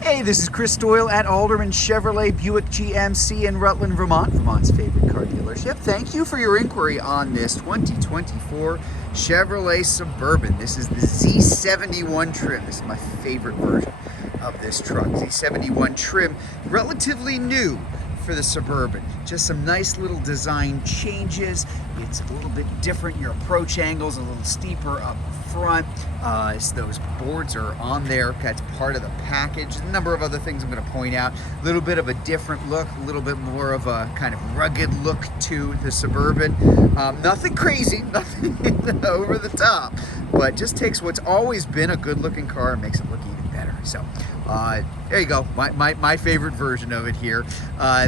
Hey, this is Chris Doyle at Alderman Chevrolet Buick GMC in Rutland, Vermont, Vermont's favorite car dealership. Thank you for your inquiry on this 2024 Chevrolet Suburban. This is the Z71 trim. This is my favorite version of this truck. Z71 trim, relatively new for the Suburban. Just some nice little design changes. It's a little bit different. Your approach angle's a little steeper up front. Those boards are on there. That's part of the package. A number of other things I'm going to point out. A little bit of a different look, a little bit more of a kind of rugged look to the Suburban. Nothing crazy, nothing over the top, but just takes what's always been a good looking car and makes it look even better. So there you go, my favorite version of it here.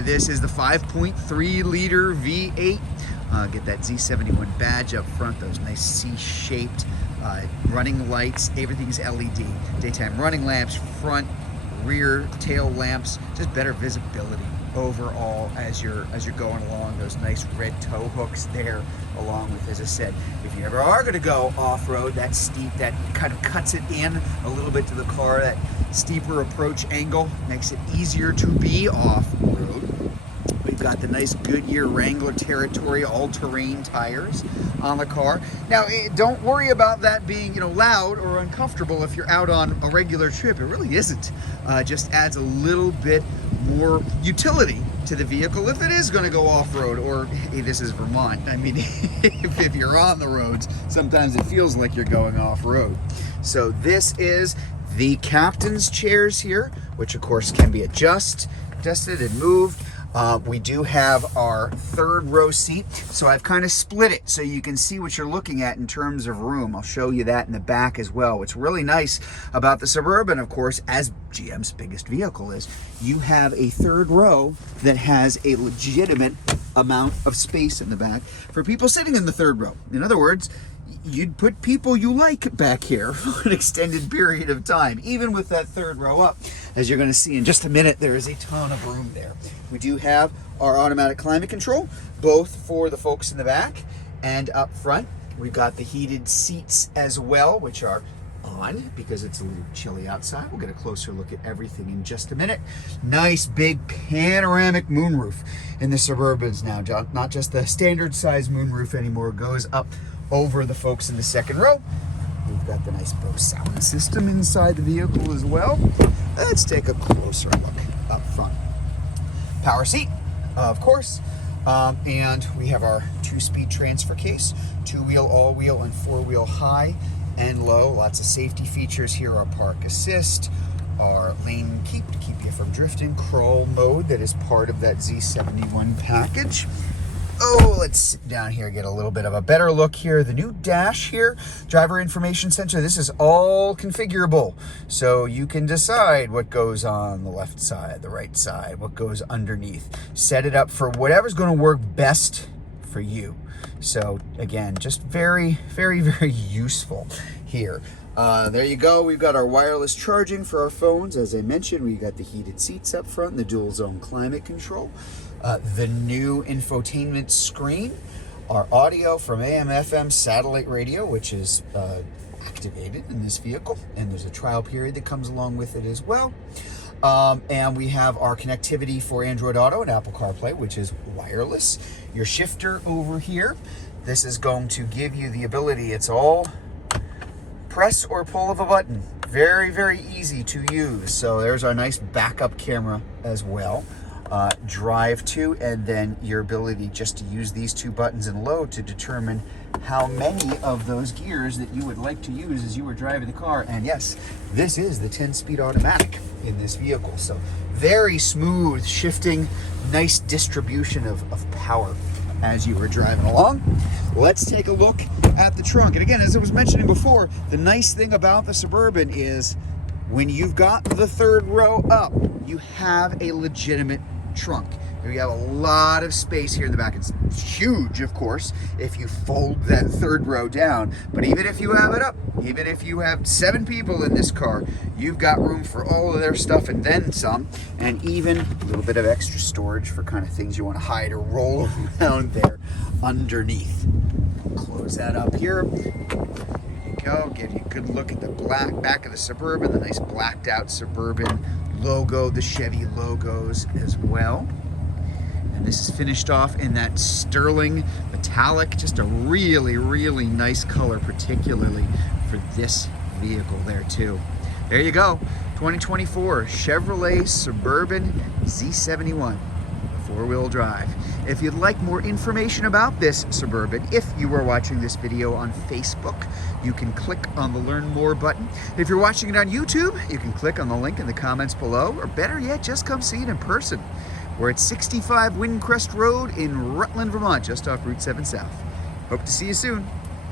This is the 5.3 liter V8. Get that Z71 badge up front, those nice C-shaped running lights. Everything's LED. Daytime running lamps, front, rear, tail lamps, just better visibility overall as you're going along. Those nice red tow hooks there, along with, as I said, if you ever are going to go off-road, that steep, that kind of cuts it in a little bit to the car. That steeper approach angle makes it easier to be off-road. We've got the nice Goodyear Wrangler Territory all-terrain tires on the car. Now, don't worry about that being, loud or uncomfortable if you're out on a regular trip. It really isn't. Just adds a little bit more utility to the vehicle if it is going to go off-road, or hey, this is Vermont. I mean, if you're on the roads, sometimes it feels like you're going off-road. So this is the captain's chairs here, which of course can be adjusted and moved. We do have our third row seat, so I've kind of split it so you can see what you're looking at in terms of room. I'll show you that in the back as well. What's really nice about the Suburban, of course, as GM's biggest vehicle, is you have a third row that has a legitimate amount of space in the back for people sitting in the third row. In other words, you'd put people you like back here for an extended period of time, even with that third row up. As you're going to see in just a minute, there is a ton of room there. We do have our automatic climate control, both for the folks in the back and up front. We've got the heated seats as well, which are on because it's a little chilly outside. We'll get a closer look at everything in just a minute. Nice big panoramic moonroof in the Suburbans now. Not just the standard size moonroof anymore. It goes up over the folks in the second row. We've got the nice Bose sound system inside the vehicle as well. Let's take a closer look up front. Power seat, of course, and we have our 2-speed transfer case, 2-wheel, all-wheel, and 4-wheel high and low. Lots of safety features here. Our park assist, our lane keep to keep you from drifting, crawl mode that is part of that Z71 package. Oh, let's sit down here, get a little bit of a better look here. The new dash here, driver information center, this is all configurable. So you can decide what goes on the left side, the right side, what goes underneath. Set it up for whatever's going to work best for you. So again, just very, very, very useful here. There you go. We've got our wireless charging for our phones. As I mentioned, we've got the heated seats up front and the dual zone climate control. The new infotainment screen, our audio from AM/FM satellite radio, which is activated in this vehicle, and there's a trial period that comes along with it as well. And we have our connectivity for Android Auto and Apple CarPlay, which is wireless. Your shifter over here, this is going to give you the ability, it's all press or pull of a button. Very, very easy to use. So there's our nice backup camera as well. Drive to, and then your ability just to use these 2 buttons and load to determine how many of those gears that you would like to use as you were driving the car. And yes, this is the 10-speed automatic in this vehicle. So very smooth shifting, nice distribution of power as you were driving along. Let's take a look at the trunk. And again, as I was mentioning before, the nice thing about the Suburban is when you've got the third row up, you have a legitimate trunk. We have a lot of space here in the back. It's huge, of course, if you fold that third row down. But even if you have it up, even if you have 7 people in this car, you've got room for all of their stuff and then some, and even a little bit of extra storage for kind of things you want to hide or roll around there underneath. Close that up here. go. Give you a good look at the back of the Suburban, the nice blacked out Suburban logo, the Chevy logos as well. And this is finished off in that sterling metallic, just a really, really nice color, particularly for this vehicle there too. There you go, 2024 Chevrolet Suburban Z71. Four-wheel drive. If you'd like more information about this Suburban, if you are watching this video on Facebook, you can click on the Learn More button. If you're watching it on YouTube, you can click on the link in the comments below, or better yet, just come see it in person. We're at 65 Windcrest Road in Rutland, Vermont, just off Route 7 South. Hope to see you soon.